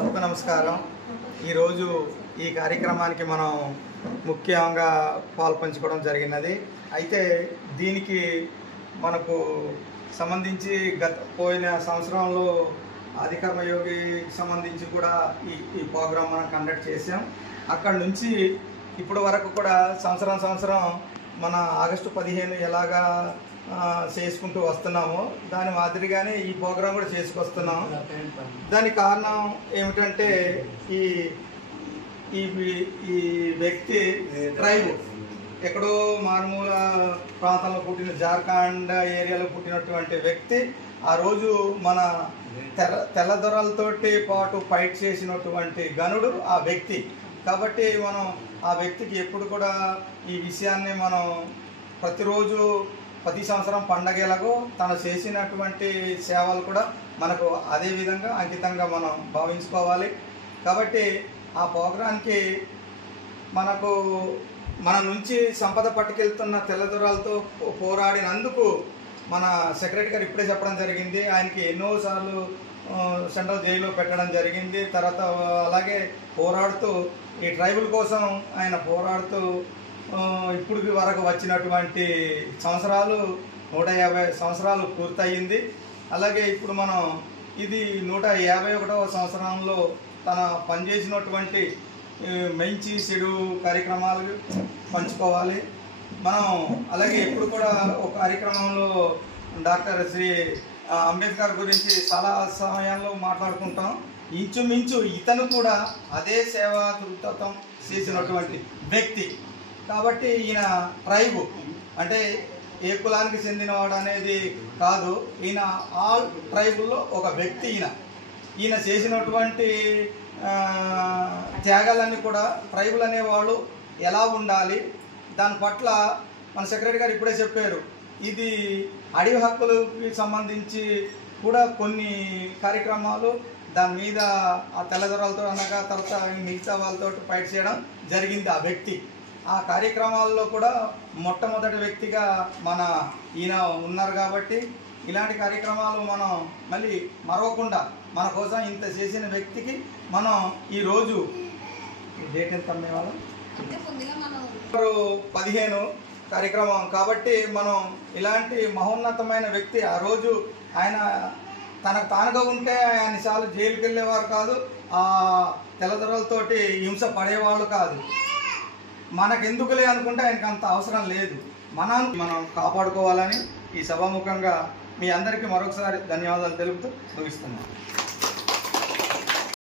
సభకు నమస్కారం. ఈరోజు ఈ కార్యక్రమానికి మనం ముఖ్యంగా పాల్పంచుకోవడం జరిగినది. అయితే దీనికి మనకు సంబంధించి పోయిన సంవత్సరంలో ఆదికర్మయోగికి సంబంధించి కూడా ఈ ప్రోగ్రాం మనం కండక్ట్ చేసాం. అక్కడ నుంచి ఇప్పటి వరకు కూడా సంవత్సరం మన ఆగస్టు 15 ఎలాగా చేసుకుంటూ వస్తున్నాము, దాని మాదిరిగానే ఈ ప్రోగ్రాం కూడా చేసుకొస్తున్నాం. దానికి కారణం ఏమిటంటే ఈ ఈ వ్యక్తి ట్రైబ్ ఎక్కడో మారుమూల ప్రాంతంలో పుట్టిన జార్ఖండ్ ఏరియాలో పుట్టినటువంటి వ్యక్తి ఆ రోజు మన తెల్లదొరలతోటి పాటు ఫైట్ చేసినటువంటి గనుడు ఆ వ్యక్తి. కాబట్టి మనం ఆ వ్యక్తికి ఎప్పుడు కూడా ఈ విషయాన్ని మనం ప్రతి సంవత్సరం పండగలకు తను చేసినటువంటి సేవలు కూడా మనకు అదే విధంగా అంకితంగా మనం భావించుకోవాలి. కాబట్టి ఆ ప్రోగ్రాంకి మన నుంచి సంపద పట్టుకెళ్తున్న తెల్లదొరలతో పోరాడినందుకు మన సెక్రటరీ గారు ఇప్పుడే చెప్పడం జరిగింది. ఆయనకి ఎన్నోసార్లు సెంట్రల్ జైల్లో పెట్టడం జరిగింది. తర్వాత అలాగే పోరాడుతూ ఈ ట్రైబుల్ కోసం ఆయన పోరాడుతూ ఇప్పుడు వరకు వచ్చినటువంటి సంవత్సరాలు 150 సంవత్సరాలు పూర్తయింది. అలాగే ఇప్పుడు మనం ఇది 151వ సంవత్సరంలో తన పనిచేసినటువంటి మంచి చెడు కార్యక్రమాలు పంచుకోవాలి మనం. అలాగే ఇప్పుడు కూడా ఒక కార్యక్రమంలో డాక్టర్ శ్రీ అంబేద్కర్ గురించి చాలా సమయాల్లో మాట్లాడుకుంటాం. ఇంచుమించు ఇతను కూడా అదే సేవా దృక్పథం చేసినటువంటి వ్యక్తి. కాబట్టి ఈయన ట్రైబు అంటే ఏ కులానికి చెందినవాడు అనేది కాదు, ఈయన ఆల్ ట్రైబుల్లో ఒక వ్యక్తి. ఈయన చేసినటువంటి త్యాగాలన్నీ కూడా ట్రైబుల్ అనేవాళ్ళు ఎలా ఉండాలి దాని పట్ల మన సెక్రటరీ గారు ఇప్పుడే చెప్పారు. ఇది అడవి హక్కులకి సంబంధించి కూడా కొన్ని కార్యక్రమాలు దాని మీద ఆ తెల్లదొరలతో అనగా తర్వాత మిగతా వాళ్ళతో ఫైట్ చేయడం జరిగింది ఆ వ్యక్తి. ఆ కార్యక్రమాల్లో కూడా మొట్టమొదటి వ్యక్తిగా ఈయన ఉన్నారు. కాబట్టి ఇలాంటి కార్యక్రమాలు మనం మళ్ళీ మరవకుండా మన కోసం ఇంత చేసిన వ్యక్తికి మనం ఈరోజు డేట్ ఎంత అమ్మేవాళ్ళం 15 కార్యక్రమం. కాబట్టి మనం ఇలాంటి మహోన్నతమైన వ్యక్తి ఆ రోజు ఆయన తనకు తానుగా ఉంటే ఆయన సార్లు జైలుకి వెళ్ళేవారు కాదు, ఆ తెల్లదొరలతోటి హింస పడేవాళ్ళు కాదు. మనకెందుకులే అనుకుంటే ఆయనకు అంత అవసరం లేదు. మనం కాపాడుకోవాలని ఈ సభాముఖంగా మీ అందరికీ మరొకసారి ధన్యవాదాలు తెలుపుతూ ముగిస్తున్నాను.